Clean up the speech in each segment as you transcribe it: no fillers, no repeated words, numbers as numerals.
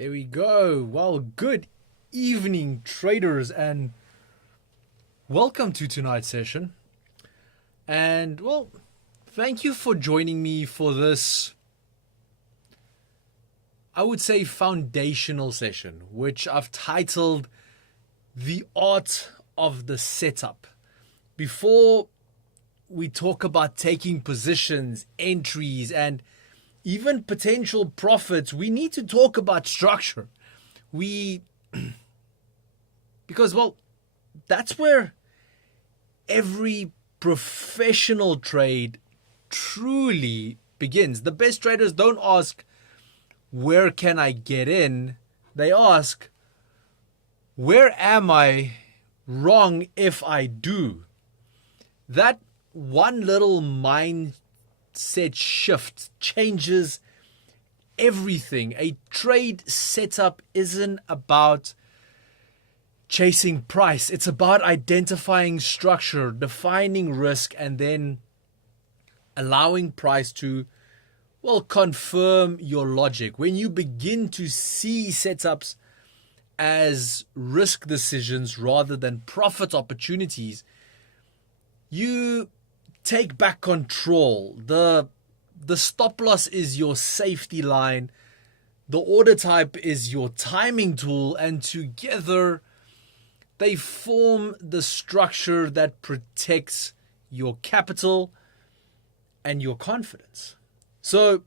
There we go. Well, good evening, traders, and welcome to tonight's session. And, well, thank you for joining me for this, I would say, foundational session, which I've titled The Art of the Setup. Before we talk about taking positions, entries, and even potential profits, we need to talk about structure. Because, well, that's where every professional trade truly begins. The best traders don't ask, where can I get in? They ask, where am I wrong if I do? That one little mindset shift changes everything. A trade setup isn't about chasing price. It's about identifying structure, defining risk, and then allowing price to, well, confirm your logic. When you begin to see setups as risk decisions rather than profit opportunities, you take back control. The stop loss is your safety line. The order type is your timing tool, and together they form the structure that protects your capital and your confidence. So,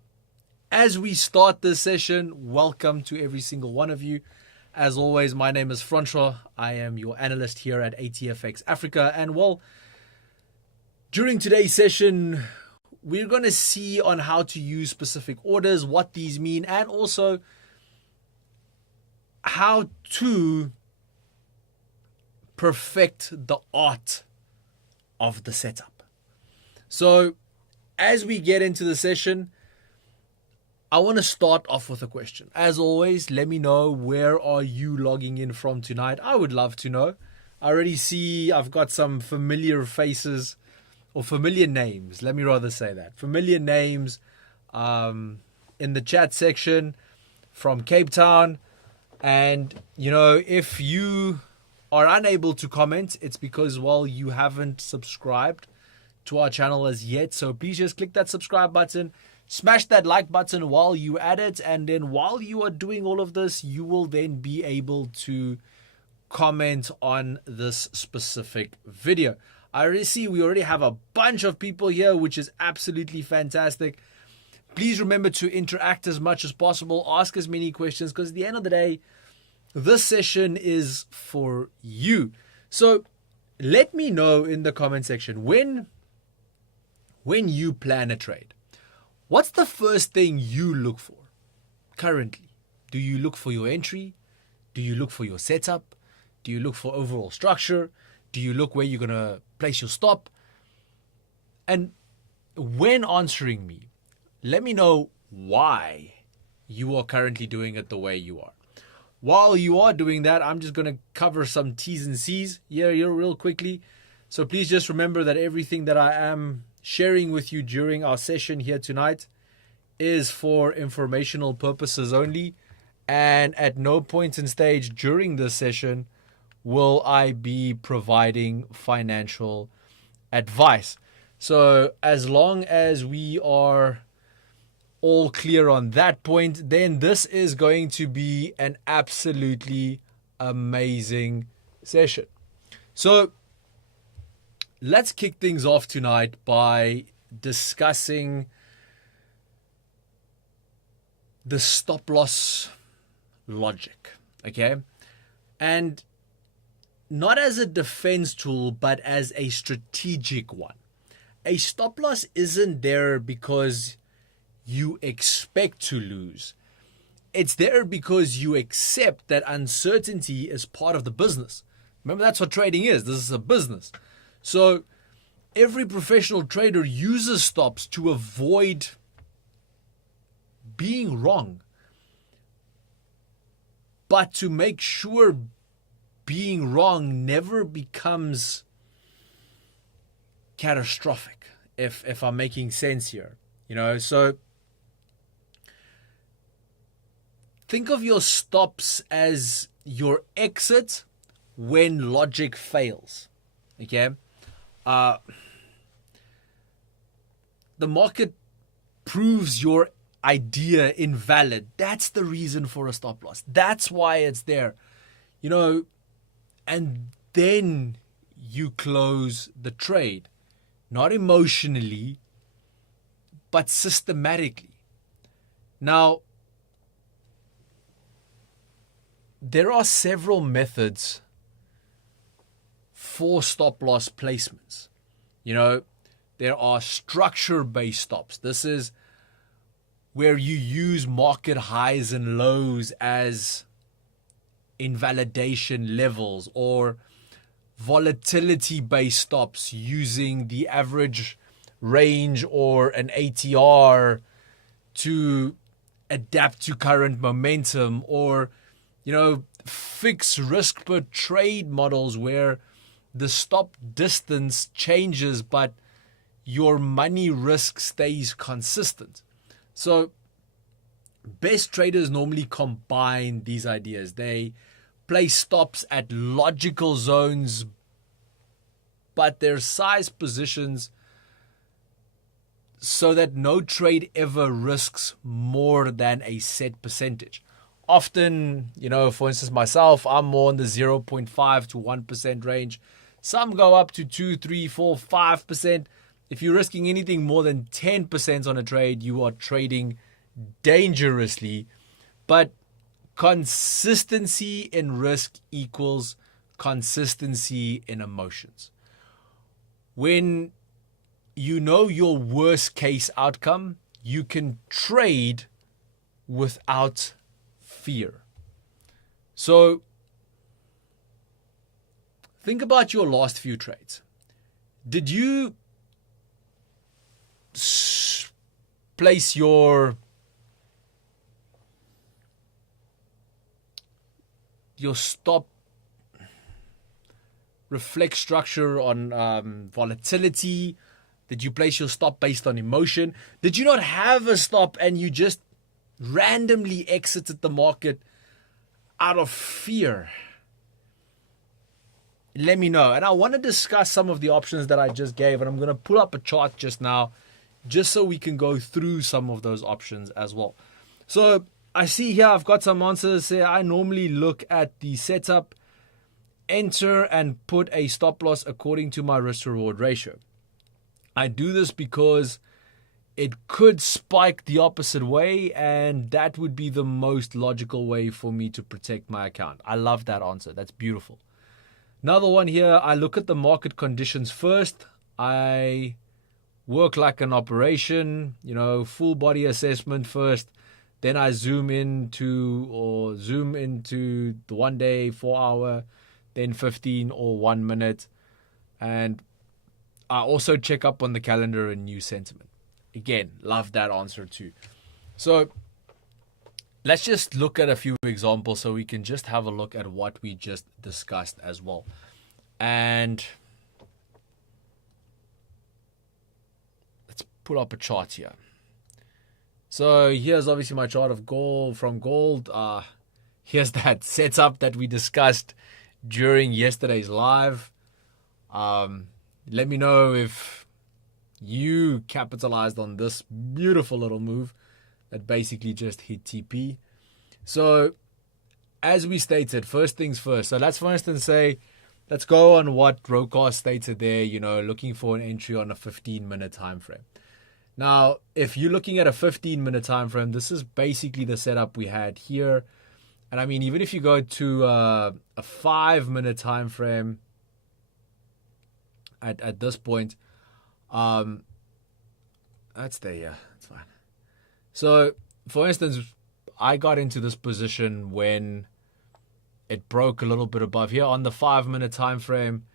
as we start this session, welcome to every single one of you. As always, my name is Francois. I am your analyst here at ATFX Africa. And, well, during today's session, we're going to see on how to use specific orders, what these mean, and also how to perfect the art of the setup. So, as we get into the session, I want to start off with a question. As always, let me know, where are you logging in from tonight? I would love to know. I already see I've got some familiar faces, or familiar names. Let me rather say that. Familiar names in the chat section from Cape Town. And, you know, if you are unable to comment, it's because, well, you haven't subscribed to our channel as yet. So please just click that subscribe button, smash that like button while you at it, and then while you are doing all of this, you will then be able to comment on this specific video. I already see we already have a bunch of people here, which is absolutely fantastic. Please remember to interact as much as possible, ask as many questions, because at the end of the day, this session is for you. So let me know in the comment section, when you plan a trade, what's the first thing you look for currently? Do you look for your entry? Do you look for your setup? Do you look for overall structure? Do you look where you're going to place your stop? And when answering me, let me know why you are currently doing it the way you are. While you are doing that, I'm just going to cover some T's and C's here real quickly. So please just remember that everything that I am sharing with you during our session here tonight is for informational purposes only. And at no point in stage during this session will I be providing financial advice. So as long as we are all clear on that point, then this is going to be an absolutely amazing session. So let's kick things off tonight by discussing the stop loss logic, okay? And not as a defense tool, but as a strategic one. A stop loss isn't there because you expect to lose. It's there because you accept that uncertainty is part of the business. Remember, that's what trading is. This is a business. So every professional trader uses stops to avoid being wrong, but to make sure being wrong never becomes catastrophic, if I'm making sense here. You know, so think of your stops as your exit when logic fails. Okay? The market proves your idea invalid. That's the reason for a stop loss. That's why it's there. And then you close the trade. Not emotionally, but systematically. Now, there are several methods for stop loss placements. There are structure-based stops. This is where you use market highs and lows as invalidation levels, or volatility-based stops using the average range or an ATR to adapt to current momentum, or fixed risk per trade models where the stop distance changes but your money risk stays consistent. So best traders normally combine these ideas. They place stops at logical zones, but their size positions so that no trade ever risks more than a set percentage. Often, for instance, myself, I'm more in the 0.5 to 1% range. Some go up to 2, 3, 4, 5%. If you're risking anything more than 10% on a trade, you are trading dangerously. But consistency in risk equals consistency in emotions. When you know your worst case outcome, you can trade without fear. So think about your last few trades. Did you place your stop reflect structure on volatility? Did you place your stop based on emotion? Did you not have a stop and you just randomly exited the market out of fear? Let me know. And I want to discuss some of the options that I just gave, and I'm going to pull up a chart just now just so we can go through some of those options as well. So I see here I've got some answers here. I normally look at the setup, enter and put a stop loss according to my risk reward ratio. I do this because it could spike the opposite way, and that would be the most logical way for me to protect my account. I love that answer. That's beautiful. Another one here, I look at the market conditions first. I work like an operation, full body assessment first. Then I zoom into the 1 day, 4 hour, then 15 or 1 minute. And I also check up on the calendar and new sentiment. Again, love that answer too. So let's just look at a few examples so we can just have a look at what we just discussed as well. And let's pull up a chart here. So here's obviously my chart of gold from gold. Here's that setup that we discussed during yesterday's live. Let me know if you capitalized on this beautiful little move that basically just hit TP. So as we stated, first things first. So let's, for instance, say, let's go on what Rokar stated there, looking for an entry on a 15-minute time frame. Now, if you're looking at a 15-minute time frame, this is basically the setup we had here. And I mean, even if you go to a 5-minute time frame at this point, that's there, yeah, that's fine. So, for instance, I got into this position when it broke a little bit above here. On the 5-minute time frame,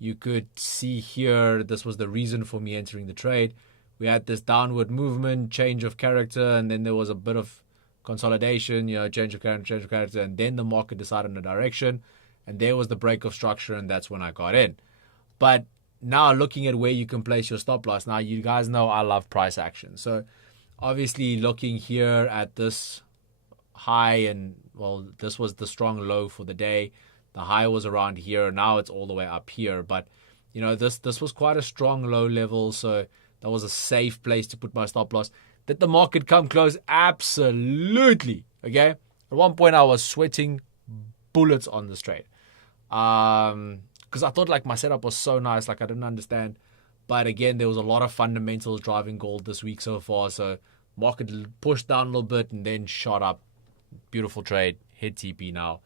you could see here, this was the reason for me entering the trade. We had this downward movement, change of character, and then there was a bit of consolidation, change of character, and then the market decided on a direction, and there was the break of structure, and that's when I got in. But now looking at where you can place your stop loss, now you guys know I love price action. So obviously looking here at this high and, well, this was the strong low for the day. The high was around here. Now it's all the way up here. But, this was quite a strong low level. So that was a safe place to put my stop loss. Did the market come close? Absolutely. Okay. At one point I was sweating bullets on this trade. Because I thought my setup was so nice. I didn't understand. But again, there was a lot of fundamentals driving gold this week so far. So market pushed down a little bit and then shot up. Beautiful trade. Hit TP now.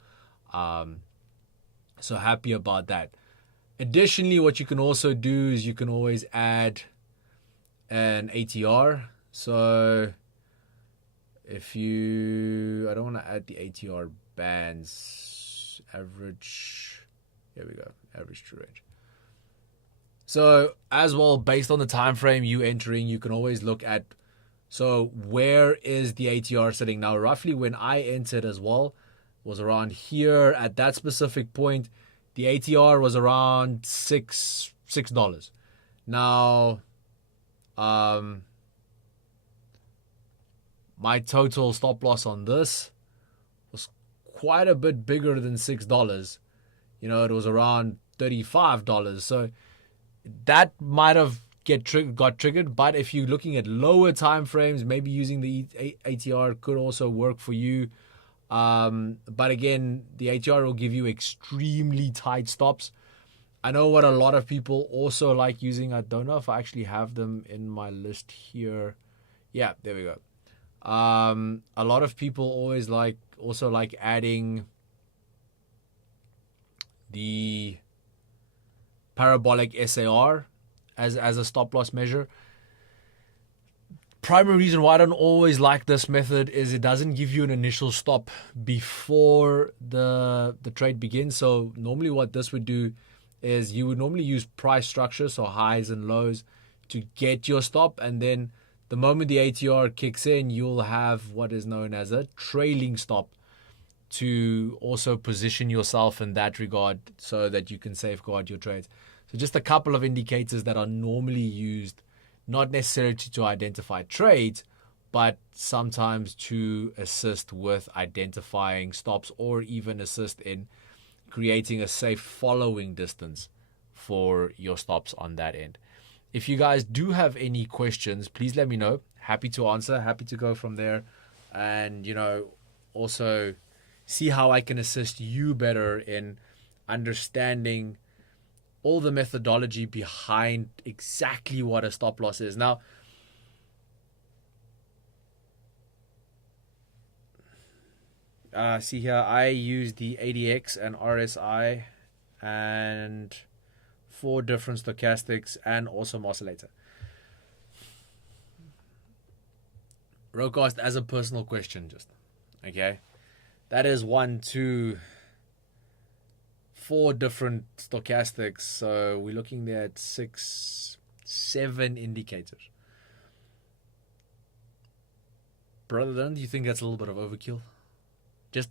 So happy about that. Additionally, what you can also do is you can always add an ATR. So if I don't want to add the ATR bands. Average. Here we go. Average true range. So as well, based on the time frame you entering, you can always look at, so where is the ATR sitting now? Roughly when I entered as well was around here. At that specific point, the ATR was around $6. Now, my total stop loss on this was quite a bit bigger than $6. It was around $35. So that might have got triggered. But if you're looking at lower time frames, maybe using the ATR could also work for you. But again, the ATR will give you extremely tight stops. I know what a lot of people also like using. I don't know if I actually have them in my list here. Yeah, there we go. A lot of people always like adding the parabolic SAR as a stop loss measure. Primary reason why I don't always like this method is it doesn't give you an initial stop before the trade begins. So normally what this would do is you would normally use price structure, so highs and lows, to get your stop, and then the moment the ATR kicks in, you'll have what is known as a trailing stop to also position yourself in that regard so that you can safeguard your trades. So just a couple of indicators that are normally used, not necessarily to identify trades, but sometimes to assist with identifying stops or even assist in creating a safe following distance for your stops on that end. If you guys do have any questions, please let me know. Happy to answer, happy to go from there. And, also see how I can assist you better in understanding all the methodology behind exactly what a stop loss is. Now, see here, I use the ADX and RSI and 4 different stochastics and awesome oscillator. Rocast as a personal question, just okay. That is 1, 2, 4 different stochastics. So we're looking there at 6, 7 indicators. Brother, don't you think that's a little bit of overkill?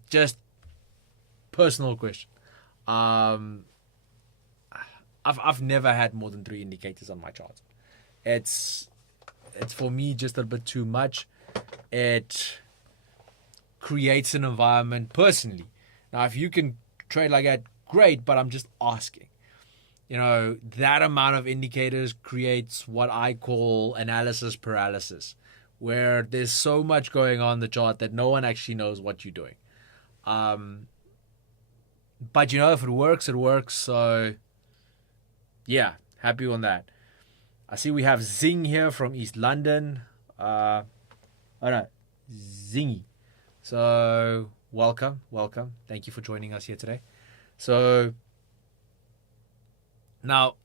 Just personal question. I've never had more than 3 indicators on my chart. It's for me just a bit too much. It creates an environment personally. Now, if you can trade like that, great, but I'm just asking. That amount of indicators creates what I call analysis paralysis, where there's so much going on in the chart that no one actually knows what you're doing. But if it works, it works. So yeah, happy on that. I see we have Zing here from East London. Zingy. So welcome. Thank you for joining us here today. So now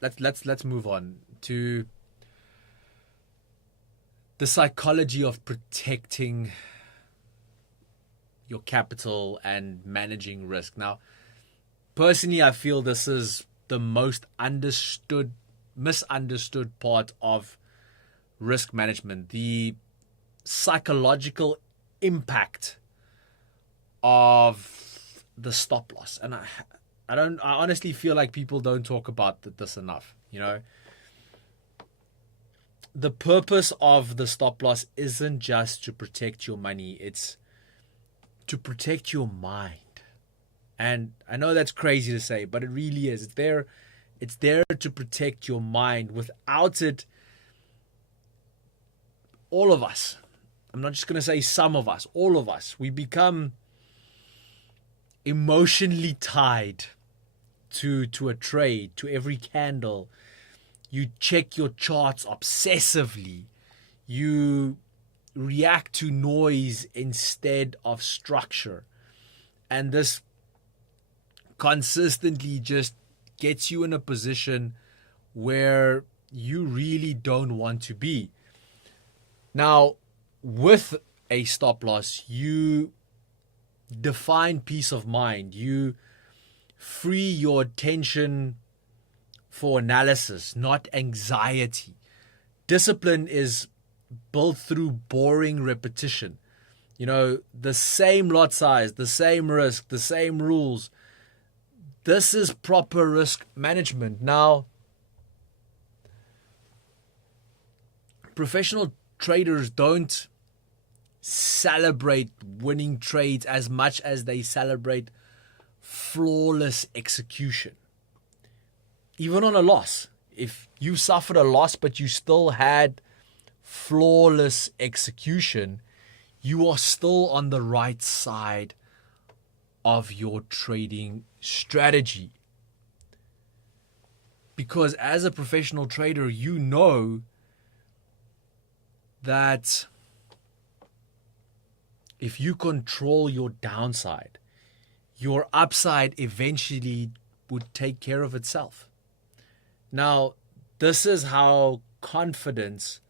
let's move on to the psychology of protecting your capital and managing risk. Now, personally, I feel this is the most misunderstood part of risk management, the psychological impact of the stop loss. And I honestly feel like people don't talk about this enough. the purpose of the stop loss isn't just to protect your money, it's to protect your mind. And I know that's crazy to say, but it really is. It's there to protect your mind. Without it, all of us, I'm not just going to say some of us, all of us, we become emotionally tied to a trade, to every candle. You check your charts obsessively. You react to noise instead of structure. And this consistently just gets you in a position where you really don't want to be. Now, with a stop loss, you define peace of mind. You free your attention for analysis, not anxiety. Discipline is built through boring repetition. You know, the same lot size, the same risk, the same rules. This is proper risk management. Now, professional traders don't celebrate winning trades as much as they celebrate flawless execution. Even on a loss, if you suffered a loss but you still had flawless execution, you are still on the right side of your trading strategy. Because as a professional trader, you know that if you control your downside, your upside eventually would take care of itself. Now, this is how confidence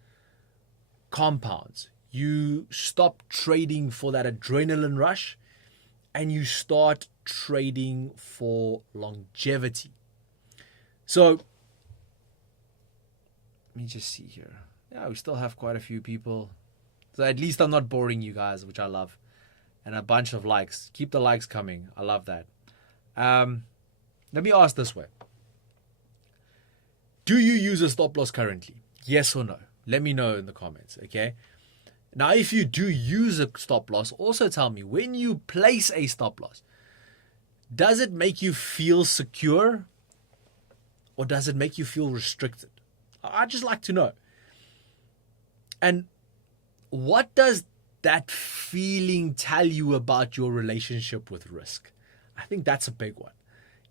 compounds. You stop trading for that adrenaline rush and you start trading for longevity. So, let me just see here. Yeah, we still have quite a few people. So at least I'm not boring you guys, which I love. And a bunch of likes. Keep the likes coming. I love that. Let me ask this way. Do you use a stop loss currently? Yes or no? Let me know in the comments, okay? Now, if you do use a stop loss, also tell me, when you place a stop loss, does it make you feel secure or does it make you feel restricted? I'd just like to know. And what does that feeling tell you about your relationship with risk? I think that's a big one.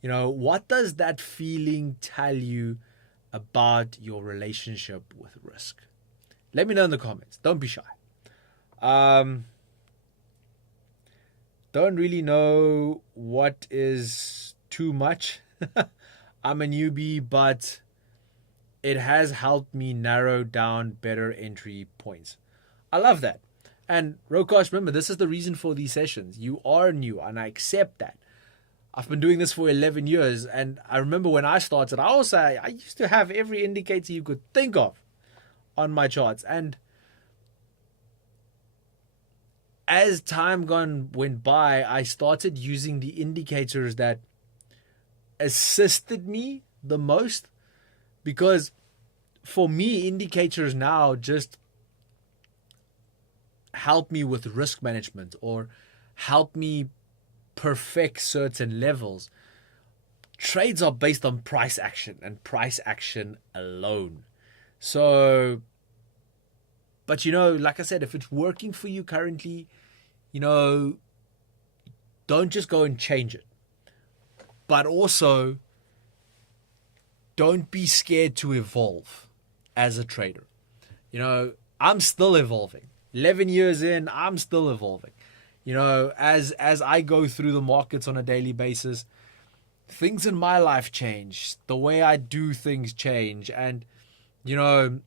You know, what does that feeling tell you about your relationship with risk? Let me know in the comments. Don't be shy. Don't really know what is too much. I'm a newbie, but it has helped me narrow down better entry points. I love that. And Rokash, remember, this is the reason for these sessions. You are new, and I accept that. I've been doing this for 11 years, and I remember when I started, I used to have every indicator you could think of on my charts. And as time went by, I started using the indicators that assisted me the most, because for me, indicators now just help me with risk management or help me perfect certain levels. Trades are based on price action and price action alone. So, but you know, like I said, if it's working for you currently, you know, don't just go and change it. But also, don't be scared to evolve as a trader. You know, I'm still evolving. 11 years in, I'm still evolving. You know, as I go through the markets on a daily basis, things in my life change. The way I do things change. And, you know,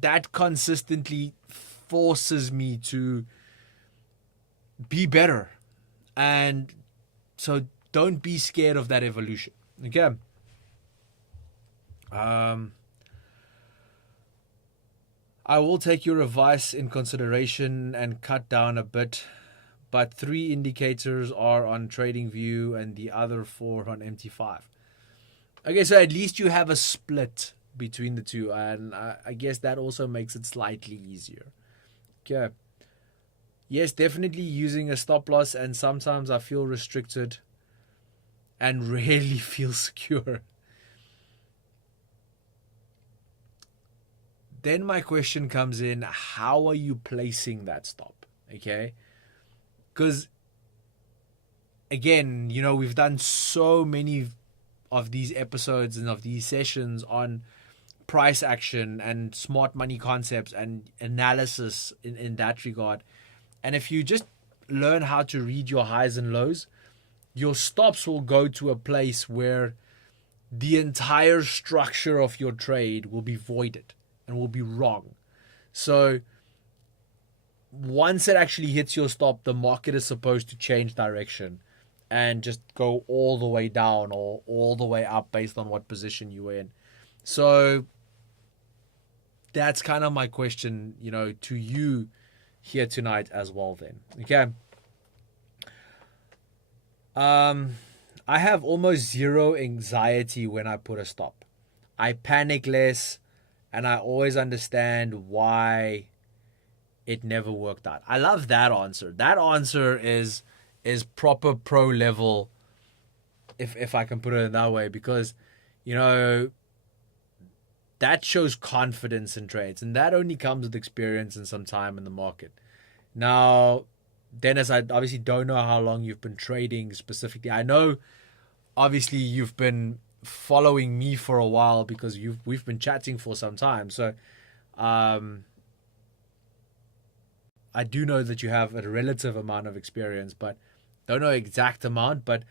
that consistently forces me to be better. And so don't be scared of that evolution. Okay? I will take your advice in consideration and cut down a bit, but 3 indicators are on TradingView and the other 4 on MT5. Okay, so at least you have a split between the two, and I guess that also makes it slightly easier. Okay. Yes, definitely using a stop loss, and sometimes I feel restricted and rarely feel secure. Then my question comes in, how are you placing that stop? Okay. Because, again, we've done so many of these episodes and of these sessions on price action and smart money concepts and analysis in that regard. And if you just learn how to read your highs and lows, your stops will go to a place where the entire structure of your trade will be voided and will be wrong. So once it actually hits your stop, the market is supposed to change direction and just go all the way down or all the way up based on what position you were in. So that's kind of my question, to you here tonight as well then. Okay. I have almost zero anxiety when I put a stop. I panic less, and I always understand why it never worked out. I love that answer. That answer is proper pro level, if I can put it in that way, because that shows confidence in trades, and that only comes with experience and some time in the market. Now, Dennis, I obviously don't know how long you've been trading specifically. I know obviously you've been following me for a while because we've been chatting for some time. So I do know that you have a relative amount of experience, but don't know exact amount. But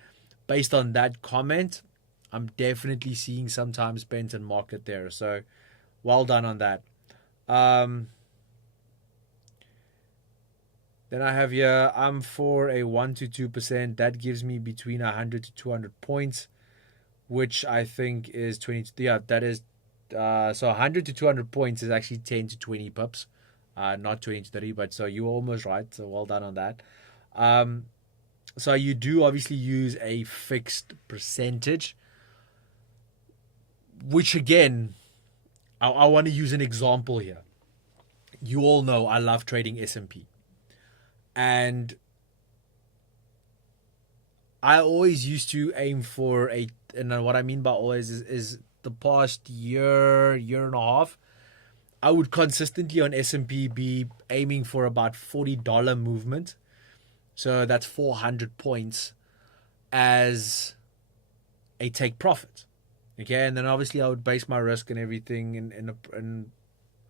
based on that comment, I'm definitely seeing some time spent in market there. So well done on that. Then I have here, I'm for a 1 to 2%. That gives me between 100 to 200 points, which I think is 20. Yeah, that is. So 100 to 200 points is actually 10 to 20 pips, not 20 to 30. But so you're almost right. So well done on that. So you do obviously use a fixed percentage, which again, I want to use an example here. You all know I love trading S&P. And I always used to aim for and what I mean by always is the past year and a half, I would consistently on S&P be aiming for about $40 movement. So that's 400 points as a take profit. Okay, and then obviously I would base my risk and everything and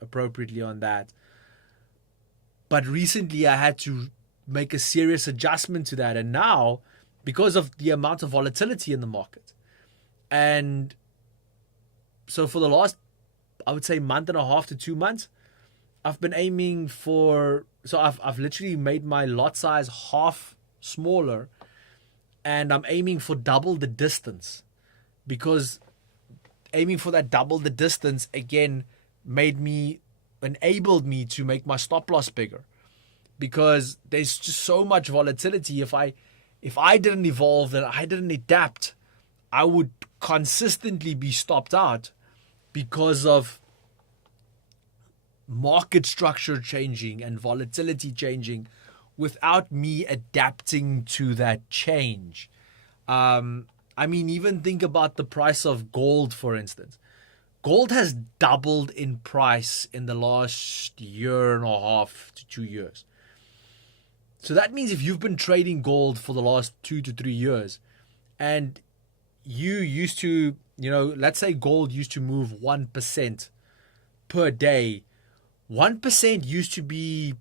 appropriately on that. But recently I had to make a serious adjustment to that. And now, because of the amount of volatility in the market, and so for the last, I would say, month and a half to 2 months, I've been aiming for, so I've literally made my lot size half smaller, and I'm aiming for double the distance, because aiming for that double the distance again enabled me to make my stop loss bigger, because there's just so much volatility. If I didn't evolve and I didn't adapt, I would consistently be stopped out because of market structure changing and volatility changing without me adapting to that change. Even think about the price of gold, for instance. Gold has doubled in price in the last year and a half to 2 years. So that means if you've been trading gold for the last 2 to 3 years and you used to, let's say gold used to move 1% per day, 1% used to be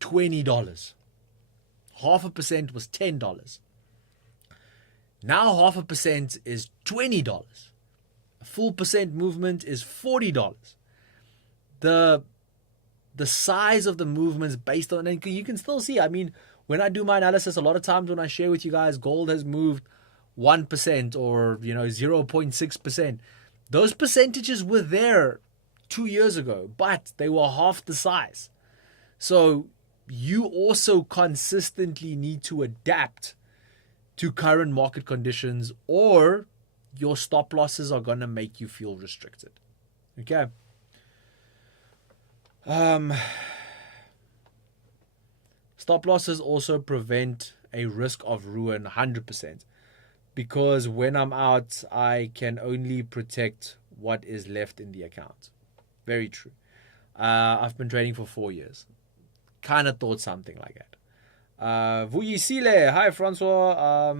$20. 0.5% was $10. Now 0.5% is $20. A full percent movement is $40. The size of the movements based on, and you can still see, when I do my analysis, a lot of times when I share with you guys, gold has moved 1% or 0.6%. Those percentages were there 2 years ago, but they were half the size. So you also consistently need to adapt to current market conditions, or your stop losses are going to make you feel restricted. Okay. Stop losses also prevent a risk of ruin 100%, because when I'm out, I can only protect what is left in the account. Very true. I've been trading for 4 years. Kind of thought something like that. Vuyisile, hi Francois.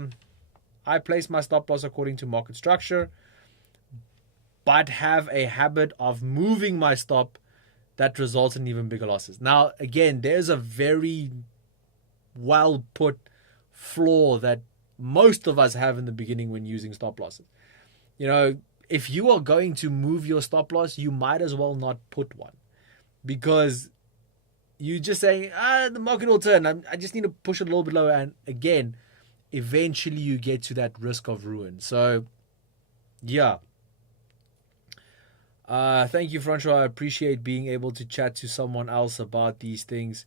I place my stop loss according to market structure, but have a habit of moving my stop that results in even bigger losses. Now, again, there's a very well put flaw that most of us have in the beginning when using stop losses. If you are going to move your stop loss, you might as well not put one, because you're just saying, the market will turn. I just need to push it a little bit lower. And again, eventually you get to that risk of ruin. So, yeah. Thank you, Francois. I appreciate being able to chat to someone else about these things.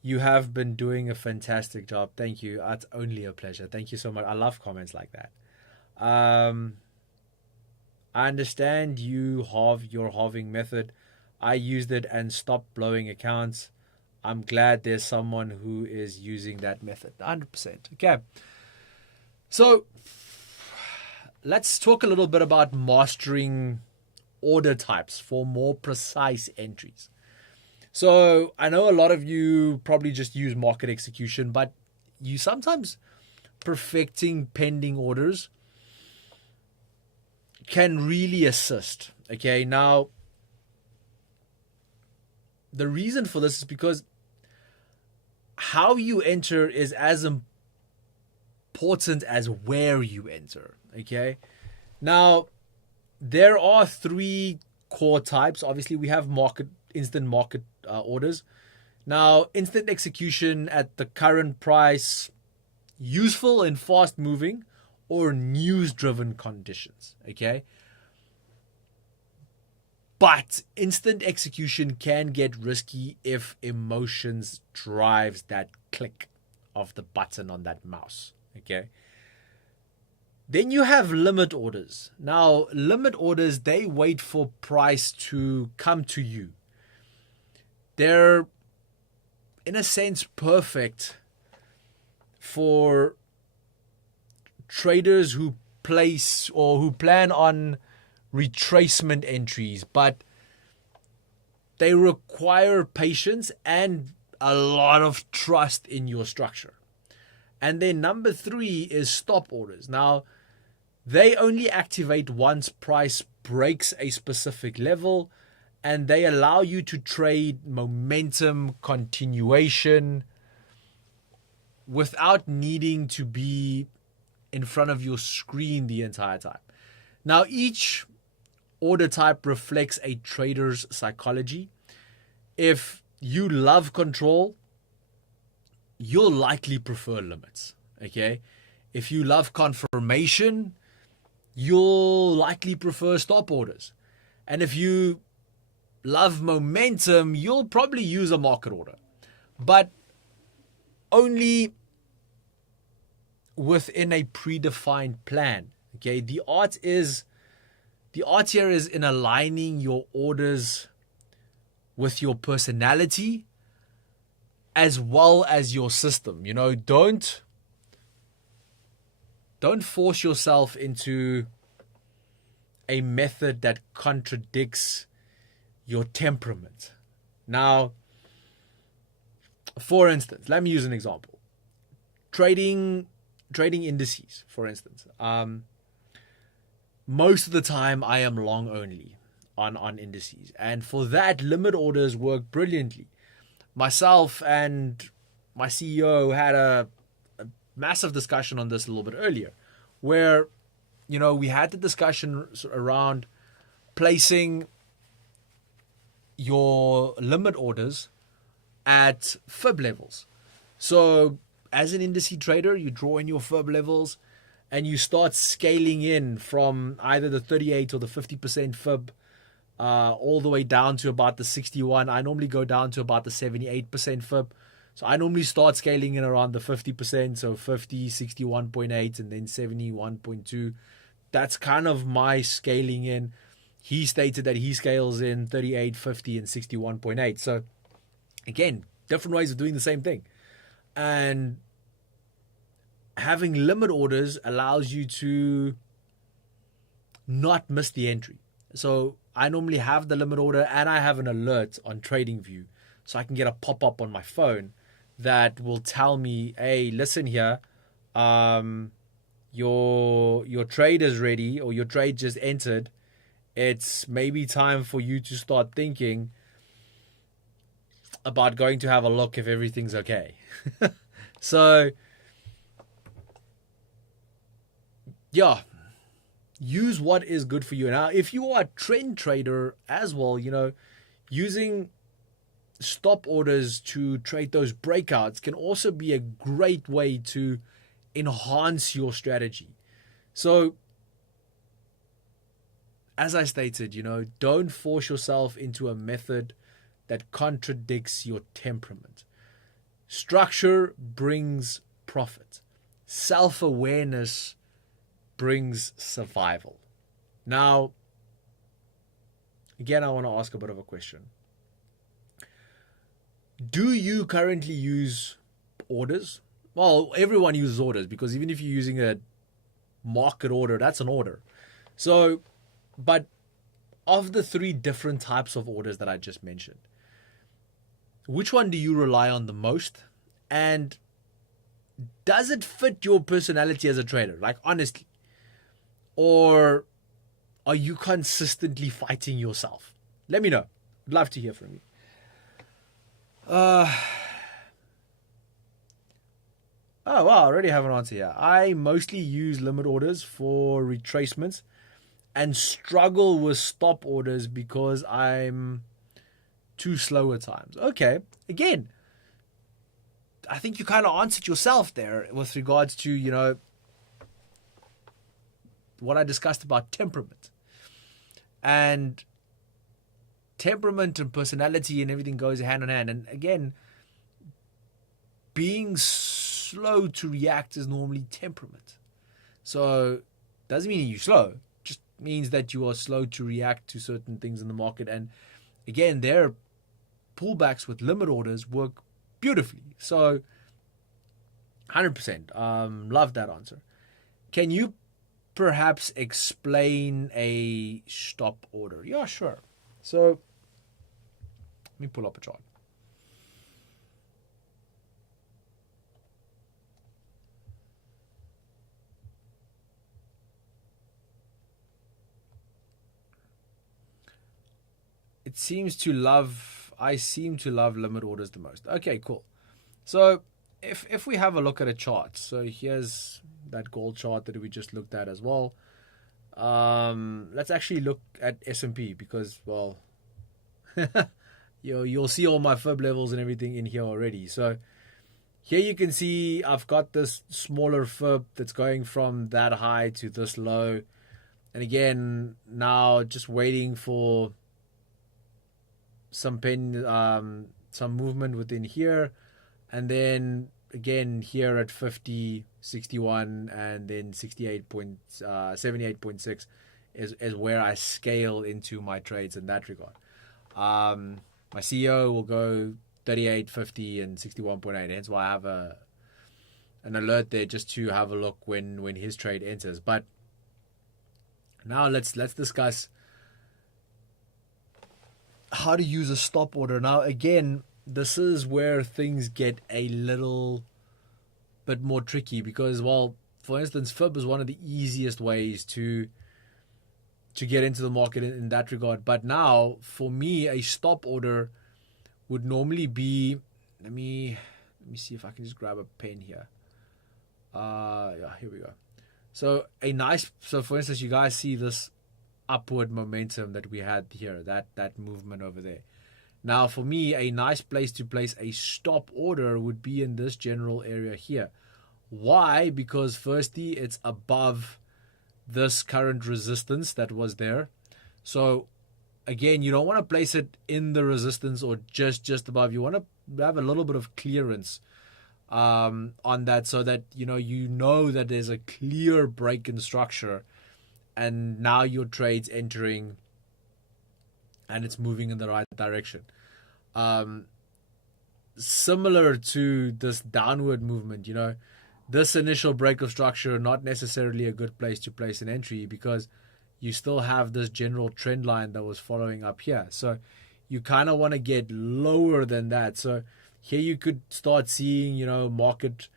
You have been doing a fantastic job. Thank you. It's only a pleasure. Thank you so much. I love comments like that. I understand you have your halving method. I used it and stopped blowing accounts. I'm glad there's someone who is using that method. 100%. Okay. So let's talk a little bit about mastering order types for more precise entries. So I know a lot of you probably just use market execution, but you sometimes perfecting pending orders can really assist. Okay. Now, the reason for this is because how you enter is as important as where you enter. Okay. Now, there are 3 core types. Obviously, we have instant market orders. Now, instant execution at the current price, useful in fast moving or news driven conditions. Okay. But instant execution can get risky if emotions drives that click of the button on that mouse. Okay. Then you have limit orders. Now, limit orders, they wait for price to come to you. They're, in a sense, perfect for traders who place or who plan on retracement entries, but they require patience and a lot of trust in your structure. And then number 3 is stop orders. Now, they only activate once price breaks a specific level, and they allow you to trade momentum continuation without needing to be in front of your screen the entire time. Now, each order type reflects a trader's psychology. If you love control, you'll likely prefer limits. Okay. If you love confirmation, you'll likely prefer stop orders. And if you love momentum, you'll probably use a market order, but only within a predefined plan. Okay. The art here is in aligning your orders with your personality as well as your system. Don't force yourself into a method that contradicts your temperament. Now, for instance, let me use an example. Trading indices, for instance. Most of the time I am long only on indices. And for that, limit orders work brilliantly. Myself and my CEO had a massive discussion on this a little bit earlier, where, we had the discussion around placing your limit orders at fib levels. So as an indice trader, you draw in your fib levels and you start scaling in from either the 38 or the 50% fib all the way down to about the 61. I normally go down to about the 78% fib. So I normally start scaling in around the 50%, so 50, 61.8, and then 71.2. That's kind of my scaling in. he stated that he scales in 38, 50, and 61.8. So again, different ways of doing the same thing. And having limit orders allows you to not miss the entry. So I normally have the limit order and I have an alert on TradingView. So I can get a pop-up on my phone that will tell me, hey, listen here, your trade is ready, or your trade just entered. It's maybe time for you to start thinking about going to have a look if everything's okay. So, yeah, use what is good for you. Now, if you are a trend trader as well, using stop orders to trade those breakouts can also be a great way to enhance your strategy. So, as I stated, don't force yourself into a method that contradicts your temperament. Structure brings profit. Self-awareness brings survival. Now, again, I want to ask a bit of a question. Do you currently use orders? Well, everyone uses orders, because even if you're using a market order, that's an order. So, but of the 3 different types of orders that I just mentioned, which one do you rely on the most? And does it fit your personality as a trader? Like, honestly. Or are you consistently fighting yourself? Let me know. I'd love to hear from you. Oh, wow, I already have an answer here. I mostly use limit orders for retracements and struggle with stop orders because I'm too slow at times. Okay, again, I think you kind of answered yourself there with regards to, what I discussed about temperament. And temperament and personality and everything goes hand in hand. And again, being slow to react is normally temperament. So doesn't mean you're slow, just means that you are slow to react to certain things in the market. And again, their pullbacks with limit orders work beautifully. So 100%. Love that answer. Can you perhaps explain a stop order? Yeah, sure. So let me pull up a chart. I seem to love limit orders the most. Okay, cool. So if we have a look at a chart, so here's that gold chart that we just looked at as well. Let's actually look at S&P because, well, you'll see all my fib levels and everything in here already. So here you can see I've got this smaller fib that's going from that high to this low. And again, now just waiting for some movement within here. And then again here at 50, 61, and then 78.6 is where I scale into my trades in that regard. My CEO will go 38, 50, and 61.8. Hence why I have an alert there just to have a look when his trade enters. But now let's discuss how to use a stop order. Now again, this is where things get a little bit more tricky because, well, for instance, fib is one of the easiest ways to get into the market in that regard. But now, for me, a stop order would normally be, let me see if I can just grab a pen here. Yeah, here we go. So for instance, you guys see this upward momentum that we had here, that movement over there. Now, for me, a nice place to place a stop order would be in this general area here. Why? Because firstly, it's above this current resistance that was there. So, again, you don't want to place it in the resistance or just above. You want to have a little bit of clearance on that so that, you know that there's a clear break in structure and now your trade's entering and it's moving in the right direction. Similar to this downward movement, this initial break of structure, not necessarily a good place to place an entry, because you still have this general trend line that was following up here. So you kind of want to get lower than that. So here you could start seeing, market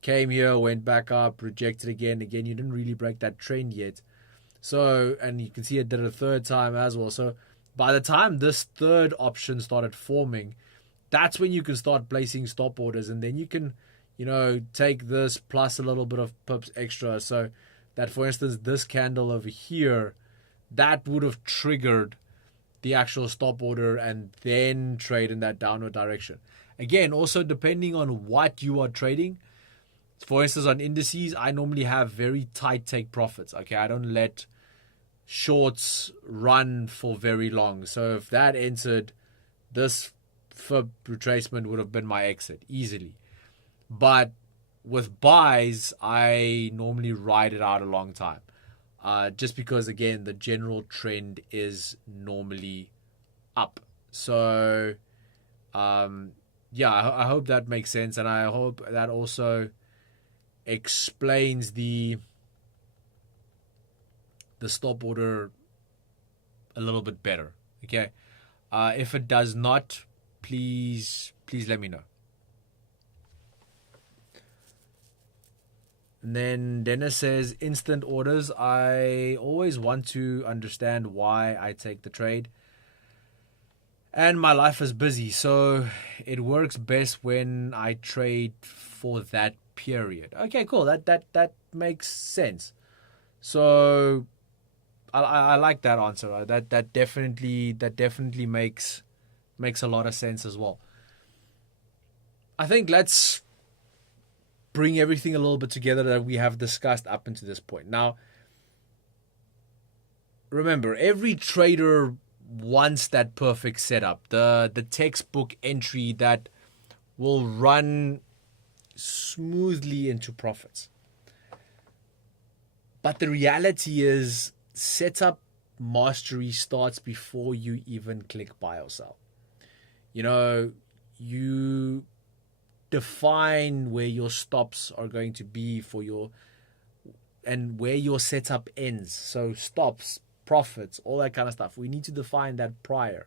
came here, went back up, rejected again. Again, you didn't really break that trend yet. So, and you can see it did it a third time as well. So by the time this third option started forming, that's when you can start placing stop orders, and then you can, take this plus a little bit of pips extra. So that, for instance, this candle over here, that would have triggered the actual stop order and then trade in that downward direction. Again, also depending on what you are trading. For instance, on indices, I normally have very tight take profits. Okay, I don't let shorts run for very long. So if that entered, this fib retracement would have been my exit easily. But with buys, I normally ride it out a long time. Just because, again, the general trend is normally up. So, I hope that makes sense. And I hope that also explains the stop order a little bit better. Okay. If it does not, please let me know. And then Dennis says, instant orders. I always want to understand why I take the trade. And my life is busy, so it works best when I trade for that period. Okay, cool. That makes sense. So I like that answer. That definitely makes a lot of sense as well. I think let's bring everything a little bit together that we have discussed up until this point. Now, remember, every trader wants that perfect setup, the textbook entry that will run smoothly into profits. But the reality is, setup mastery starts before you even click buy or sell. You define where your stops are going to be and where your setup ends. So stops, profits, all that kind of stuff. We need to define that prior.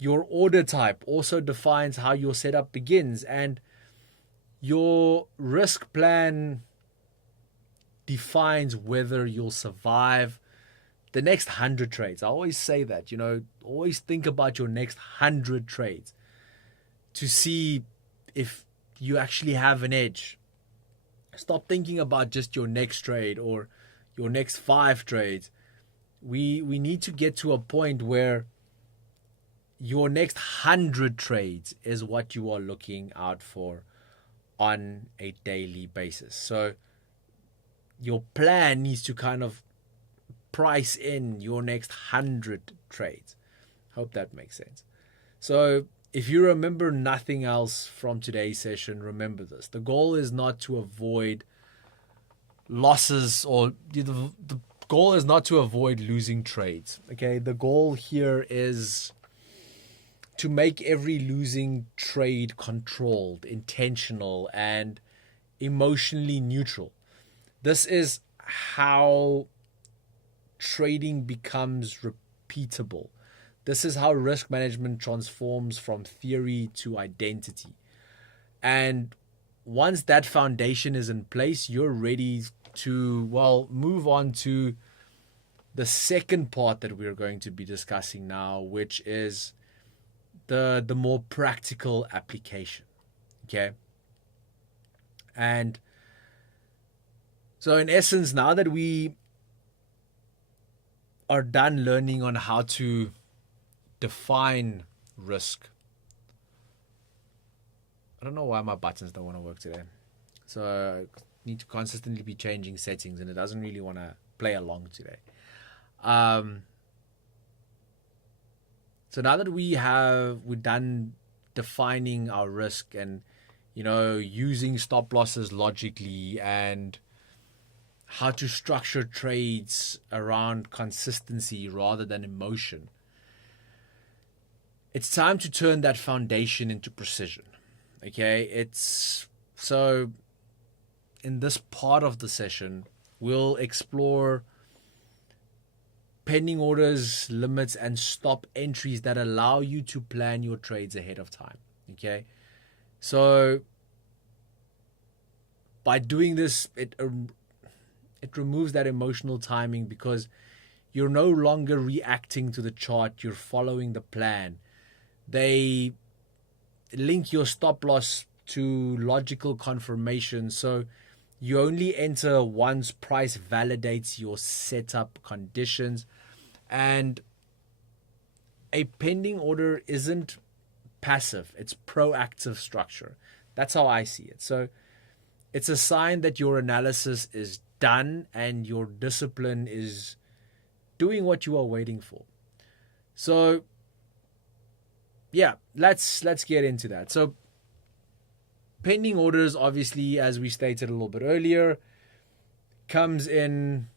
Your order type also defines how your setup begins, and your risk plan defines whether you'll survive the next 100 trades. I always say that, always think about your next 100 trades to see if you actually have an edge. Stop thinking about just your next trade or your next 5 trades. We need to get to a point where your next 100 trades is what you are looking out for on a daily basis. So your plan needs to kind of price in your next 100 trades. Hope that makes sense. So if you remember nothing else from today's session, remember this. The goal is not to avoid losses, or the goal is not to avoid losing trades. Okay, the goal here is to make every losing trade controlled, intentional, and emotionally neutral. This is how trading becomes repeatable. This is how risk management transforms from theory to identity. And once that foundation is in place, you're ready to, move on to the second part that we're going to be discussing now, which is the more practical application. Okay? And so in essence, now that we are done learning on how to define risk. I don't know why my buttons don't want to work today. So I need to consistently be changing settings, and it doesn't really want to play along today. So now that we're done defining our risk and, using stop losses logically and how to structure trades around consistency rather than emotion, it's time to turn that foundation into precision. Okay, so in this part of the session, we'll explore pending orders, limits, and stop entries that allow you to plan your trades ahead of time. Okay, so by doing this, it removes that emotional timing, because you're no longer reacting to the chart, you're following the plan. They link your stop loss to logical confirmation, so you only enter once price validates your setup conditions. And a pending order isn't passive, it's proactive structure. That's how I see it. So it's a sign that your analysis is done and your discipline is doing what you are waiting for. So yeah, let's get into that. So pending orders, obviously, as we stated a little bit earlier, comes in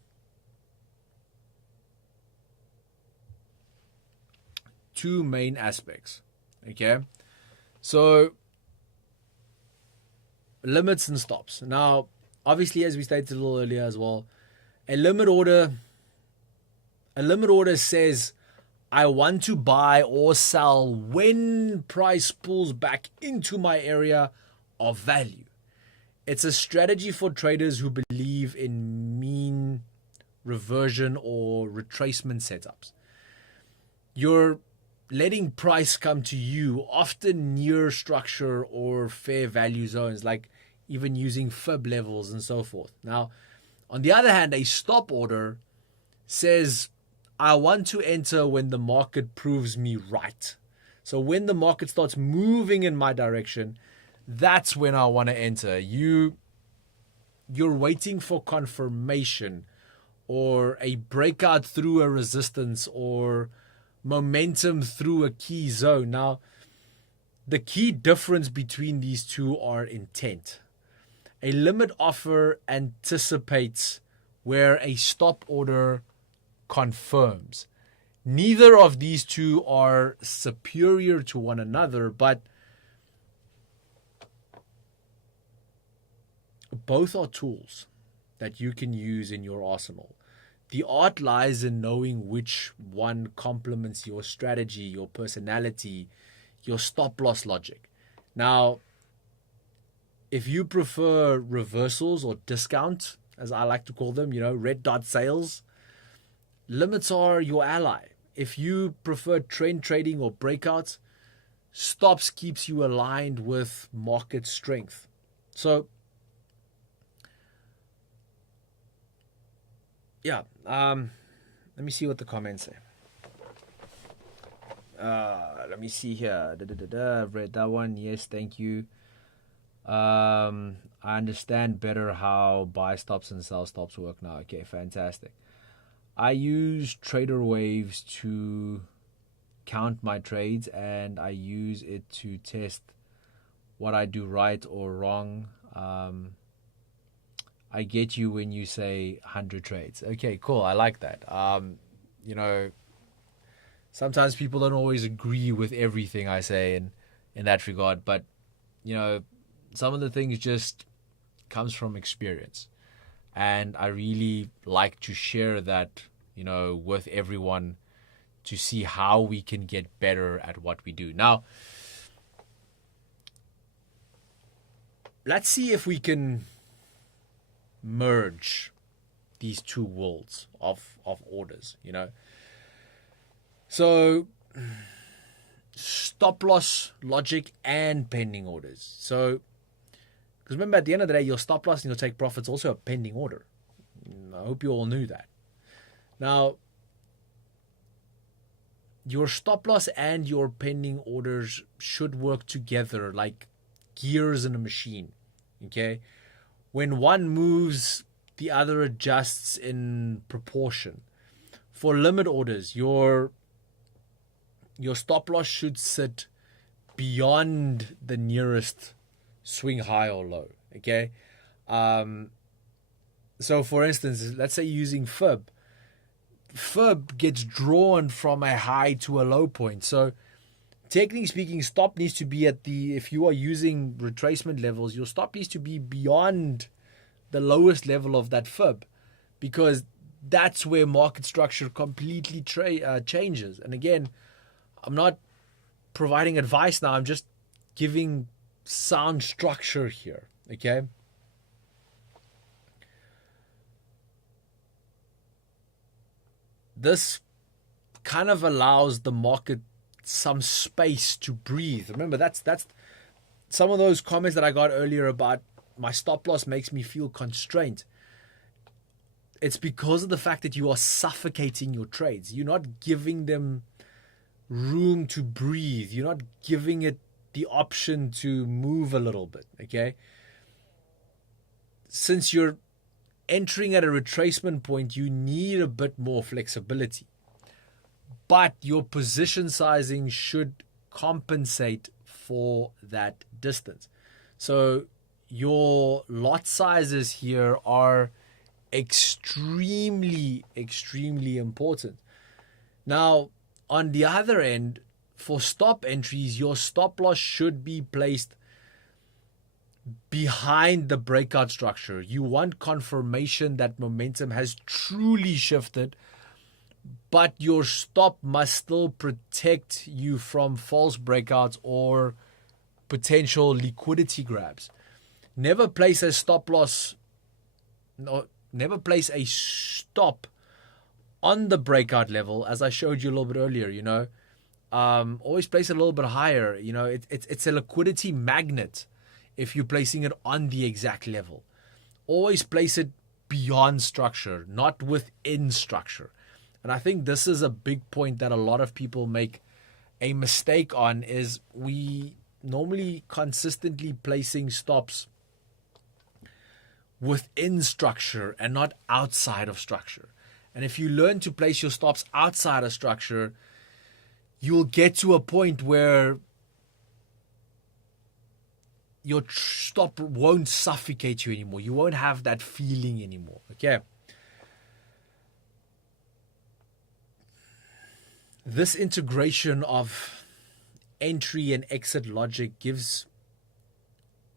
two main aspects. Okay, so limits and stops. Now, obviously, as we stated a little earlier as well, a limit order says I want to buy or sell when price pulls back into my area of value. It's a strategy for traders who believe in mean reversion or retracement setups. You're letting price come to you, often near structure or fair value zones, like even using fib levels and so forth. Now, on the other hand, a stop order says I want to enter when the market proves me right. So when the market starts moving in my direction, that's when I want to enter. You're waiting for confirmation or a breakout through a resistance or momentum through a key zone. Now, the key difference between these two are intent. A limit offer anticipates where a stop order confirms. Neither of these two are superior to one another, but both are tools that you can use in your arsenal. The art lies in knowing which one complements your strategy, your personality, your stop loss logic. Now, if you prefer reversals or discount, as I like to call them, red dot sales, limits are your ally. If you prefer trend trading or breakouts, stops keeps you aligned with market strength. So, yeah, let me see what the comments say. Let me see here. I've read that one. Yes, thank you. I understand better how buy stops and sell stops work now. Okay, fantastic. I use trader waves to count my trades, and I use it to test what I do right or wrong. I get you when you say 100 trades. Okay, cool. I like that. Sometimes people don't always agree with everything I say in that regard, but, some of the things just comes from experience. And I really like to share that, with everyone to see how we can get better at what we do. Now, let's see if we can merge these two worlds of orders, So, stop loss logic and pending orders. So, because remember, at the end of the day, your stop loss and your take profit's also a pending order. I hope you all knew that. Now, your stop loss and your pending orders should work together like gears in a machine. Okay? When one moves, the other adjusts in proportion. For limit orders, your stop loss should sit beyond the nearest swing high or low. Okay? So for instance, let's say using fib. Fib gets drawn from a high to a low point. So technically speaking, stop needs to be if you are using retracement levels, your stop needs to be beyond the lowest level of that fib, because that's where market structure completely changes. And again, I'm not providing advice now, I'm just giving sound structure here, okay? This kind of allows the market some space to breathe. Remember, that's some of those comments that I got earlier about my stop loss makes me feel constrained. It's because of the fact that you are suffocating your trades. You're not giving them room to breathe. You're not giving it the option to move a little bit, okay? Since you're entering at a retracement point, you need a bit more flexibility. But your position sizing should compensate for that distance. So your lot sizes here are extremely, extremely important. Now, on the other end, for stop entries, your stop loss should be placed behind the breakout structure. You want confirmation that momentum has truly shifted, but your stop must still protect you from false breakouts or potential liquidity grabs. Never place a stop loss, never place a stop on the breakout level, as I showed you a little bit earlier, always place it a little bit higher. It's a liquidity magnet if you're placing it on the exact level. Always place it beyond structure, not within structure. And I think this is a big point that a lot of people make a mistake on, is we normally consistently placing stops within structure and not outside of structure. And if you learn to place your stops outside of structure, you'll get to a point where your stop won't suffocate you anymore. You won't have that feeling anymore, okay? This integration of entry and exit logic gives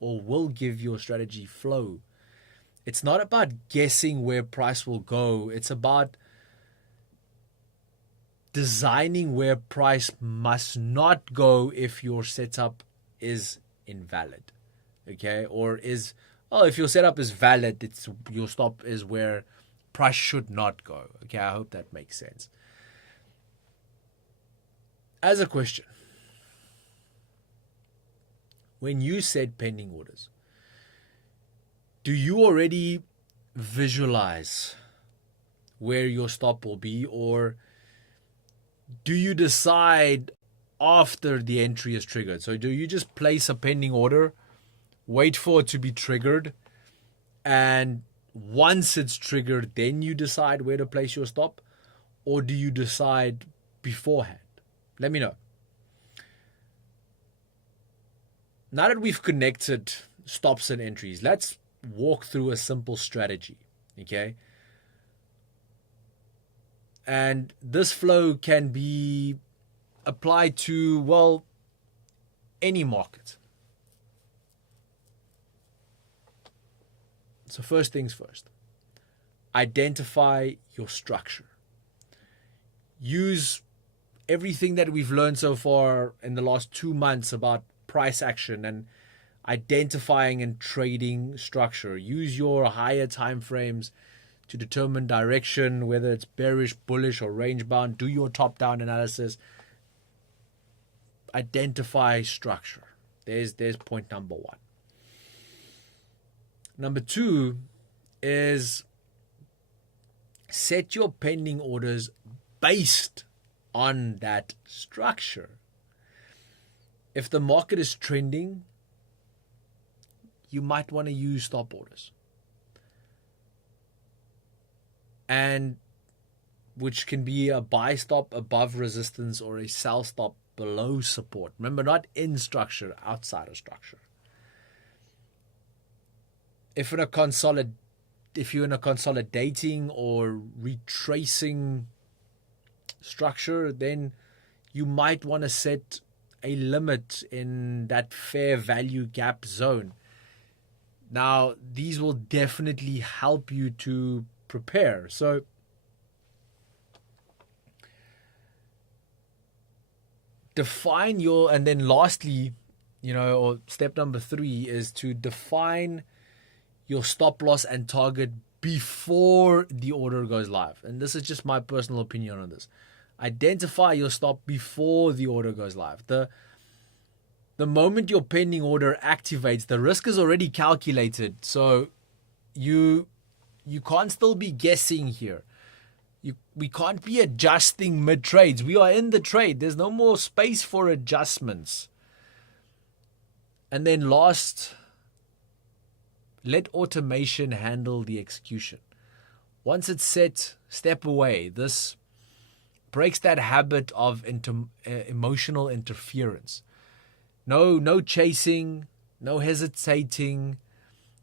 or will give your strategy flow. It's not about guessing where price will go. It's about designing where price must not go if your setup is invalid. Okay? Or if your setup is valid, your stop is where price should not go. Okay, I hope that makes sense. As a question, when you set pending orders, do you already visualize where your stop will be, or do you decide after the entry is triggered? So do you just place a pending order, wait for it to be triggered, and once it's triggered, then you decide where to place your stop? Or do you decide beforehand? Let me know. Now that we've connected stops and entries, let's walk through a simple strategy, okay? And this flow can be applied to, well, any market. So first things first, identify your structure. Use everything that we've learned so far in the last 2 months about price action and identifying and trading structure. Use your higher time frames to determine direction, whether it's bearish, bullish, or range bound. Do your top-down analysis. Identify structure. There's point number one. Number two is set your pending orders based on that structure. If the market is trending, you might want to use stop orders, and which can be a buy stop above resistance or a sell stop below support. Remember, not in structure, outside of structure. If you're in a consolidating or retracing structure, then you might want to set a limit in that fair value gap zone. Now, these will definitely help you to prepare. So, define your, and then lastly, or step number 3 is to define your stop loss and target before the order goes live. And this is just my personal opinion on this. Identify your stop before the order goes live. The moment your pending order activates, the risk is already calculated. So you can't still be guessing here. We can't be adjusting mid-trades. We are in the trade. There's no more space for adjustments. And then last, let automation handle the execution. Once it's set, step away. This breaks that habit of emotional interference. No chasing, no hesitating.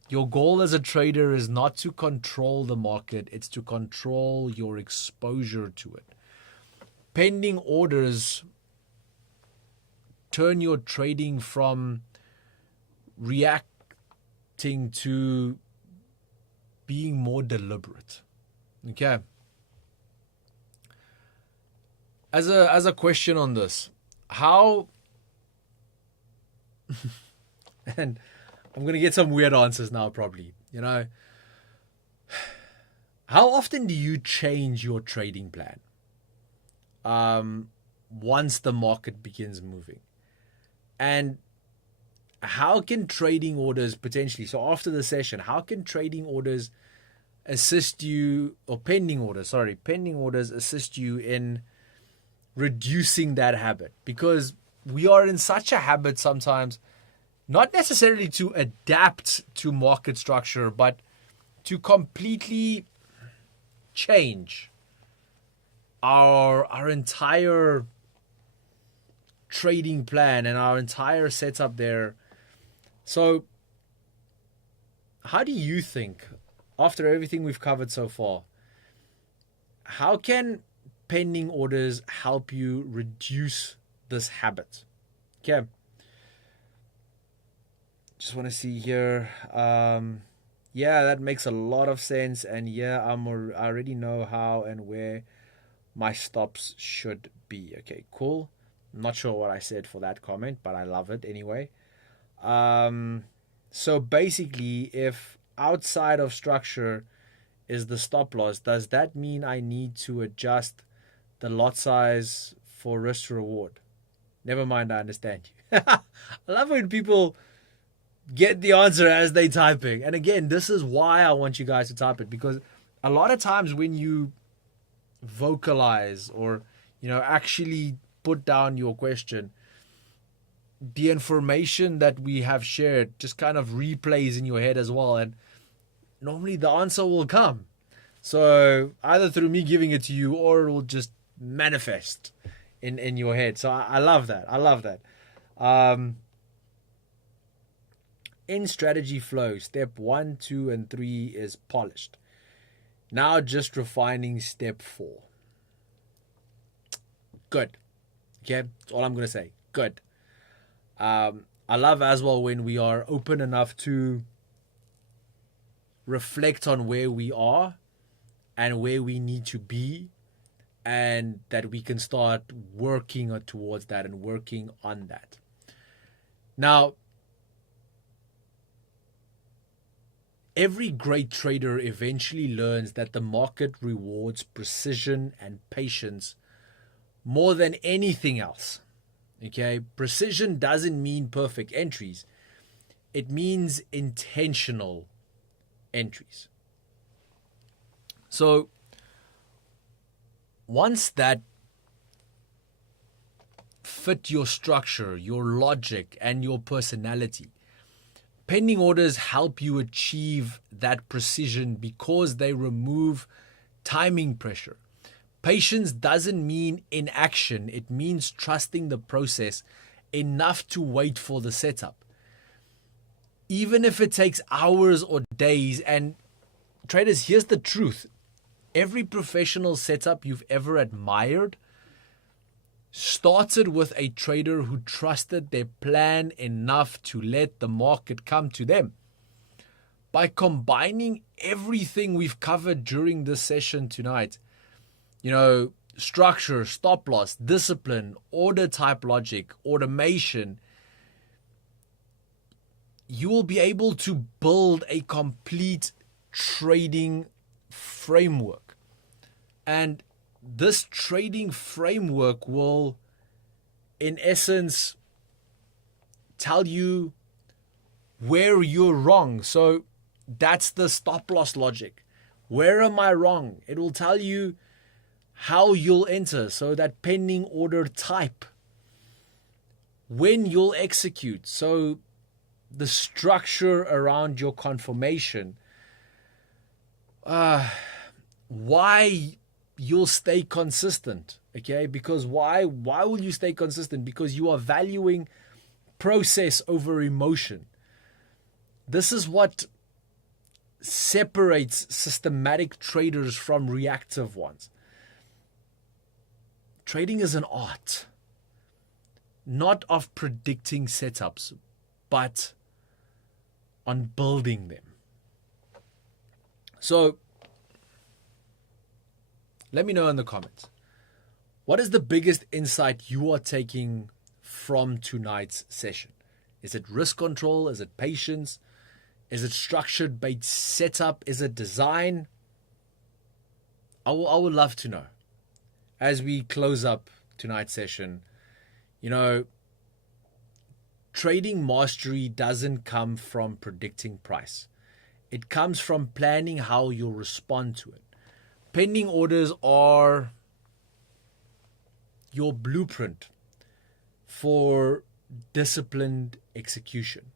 Your goal as a trader is not to control the market, it's to control your exposure to it. Pending orders turn your trading from reacting to being more deliberate. Okay. As a question on this, how and I'm going to get some weird answers now probably, how often do you change your trading plan once the market begins moving? And how can trading orders potentially, so after the session, how can trading orders assist you, or pending orders assist you in reducing that habit? Because we are in such a habit sometimes, not necessarily to adapt to market structure, but to completely change our entire trading plan and our entire setup there. So how do you think, after everything we've covered so far, how can pending orders help you reduce this habit? Okay. Just want to see here. Yeah, that makes a lot of sense. And yeah, I already know how and where my stops should be. Okay, cool. I'm not sure what I said for that comment, but I love it anyway. So basically, if outside of structure is the stop loss, does that mean I need to adjust the lot size for risk to reward? Never mind, I understand you. I love when people get the answer as they typing. And again, this is why I want you guys to type it, because a lot of times when you vocalize or actually put down your question, the information that we have shared just kind of replays in your head as well, and normally the answer will come. So either through me giving it to you, or it will just manifest in your head. So I love that. I love that. In strategy flow, step 1, 2, and 3 is polished. Now just refining step 4. Good. Okay, that's all I'm going to say. Good. I love as well when we are open enough to reflect on where we are and where we need to be, and that we can start working towards that and working on that. Now, every great trader eventually learns that the market rewards precision and patience more than anything else. Okay, precision doesn't mean perfect entries. It means intentional entries. So once that fit your structure, your logic, and your personality, pending orders help you achieve that precision because they remove timing pressure. Patience doesn't mean inaction. It means trusting the process enough to wait for the setup. Even if it takes hours or days. And traders, here's the truth. Every professional setup you've ever admired started with a trader who trusted their plan enough to let the market come to them. By combining everything we've covered during this session tonight, structure, stop loss, discipline, order type logic, automation, you will be able to build a complete trading framework. And this trading framework will, in essence, tell you where you're wrong. So that's the stop loss logic. Where am I wrong? It will tell you how you'll enter. So that pending order type, when you'll execute. So the structure around your confirmation, why you'll stay consistent, okay? Because why will you stay consistent? Because you are valuing process over emotion. This is what separates systematic traders from reactive ones. Trading is an art, not of predicting setups, but on building them. So let me know in the comments, what is the biggest insight you are taking from tonight's session? Is it risk control? Is it patience? Is it structured based setup? Is it design? I would love to know. As we close up tonight's session, trading mastery doesn't come from predicting price. It comes from planning how you'll respond to it. Pending orders are your blueprint for disciplined execution.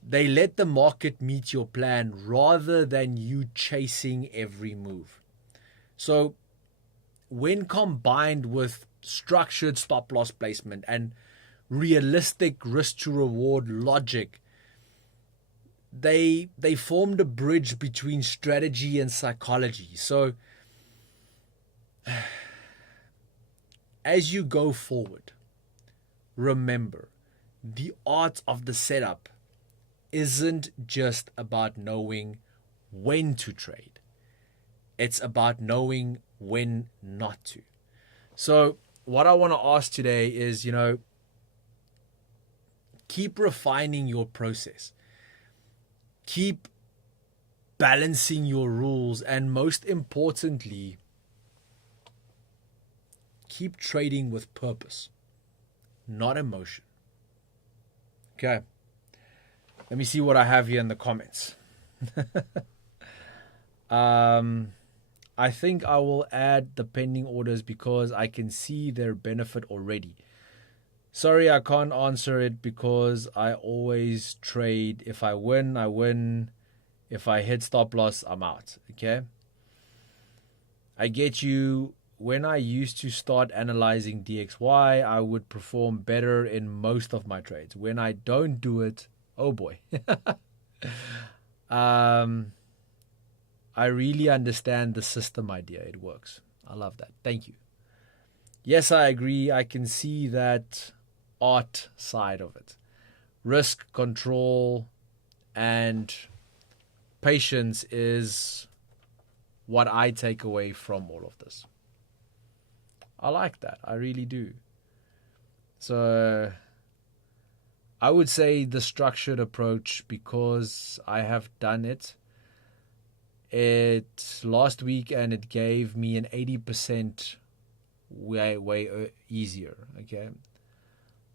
They let the market meet your plan rather than you chasing every move. So when combined with structured stop loss placement and realistic risk to reward logic, they formed a bridge between strategy and psychology. So as you go forward, remember, the art of the setup isn't just about knowing when to trade. It's about knowing when not to. So what I want to ask today is, keep refining your process. Keep balancing your rules, and most importantly, keep trading with purpose, not emotion. Okay. Let me see what I have here in the comments. I think I will add the pending orders because I can see their benefit already. Sorry, I can't answer it because I always trade. If I win, I win. If I hit stop loss, I'm out. Okay? I get you. When I used to start analyzing DXY, I would perform better in most of my trades. When I don't do it, oh boy. I really understand the system idea. It works. I love that. Thank you. Yes, I agree. I can see that art side of it. Risk control and patience is what I take away from all of this. I like that. I really do. So I would say the structured approach, because I have done it last week and it gave me an 80% way easier. Okay.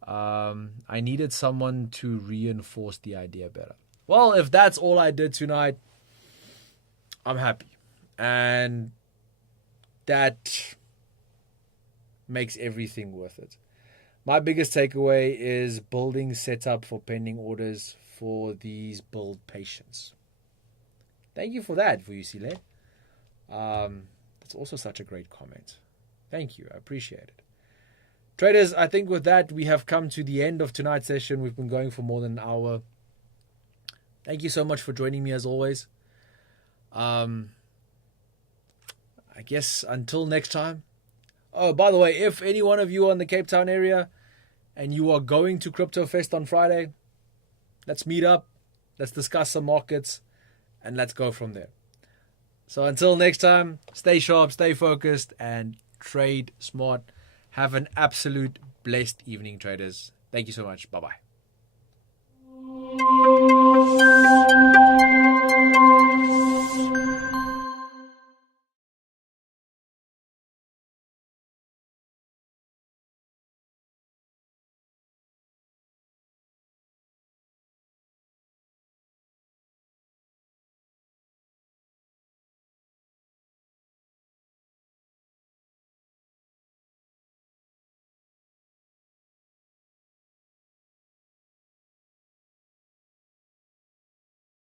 I needed someone to reinforce the idea better. Well, if that's all I did tonight, I'm happy. And that makes everything worth it. My biggest takeaway is building setup for pending orders for these build patience. Thank you for that, Vuyisile. That's also such a great comment. Thank you. I appreciate it. Traders, I think with that, we have come to the end of tonight's session. We've been going for more than an hour. Thank you so much for joining me as always. I guess until next time. Oh, by the way, if any one of you are in the Cape Town area and you are going to Crypto Fest on Friday, let's meet up, let's discuss some markets, and let's go from there. So until next time, stay sharp, stay focused, and trade smart. Have an absolute blessed evening, traders. Thank you so much. Bye-bye.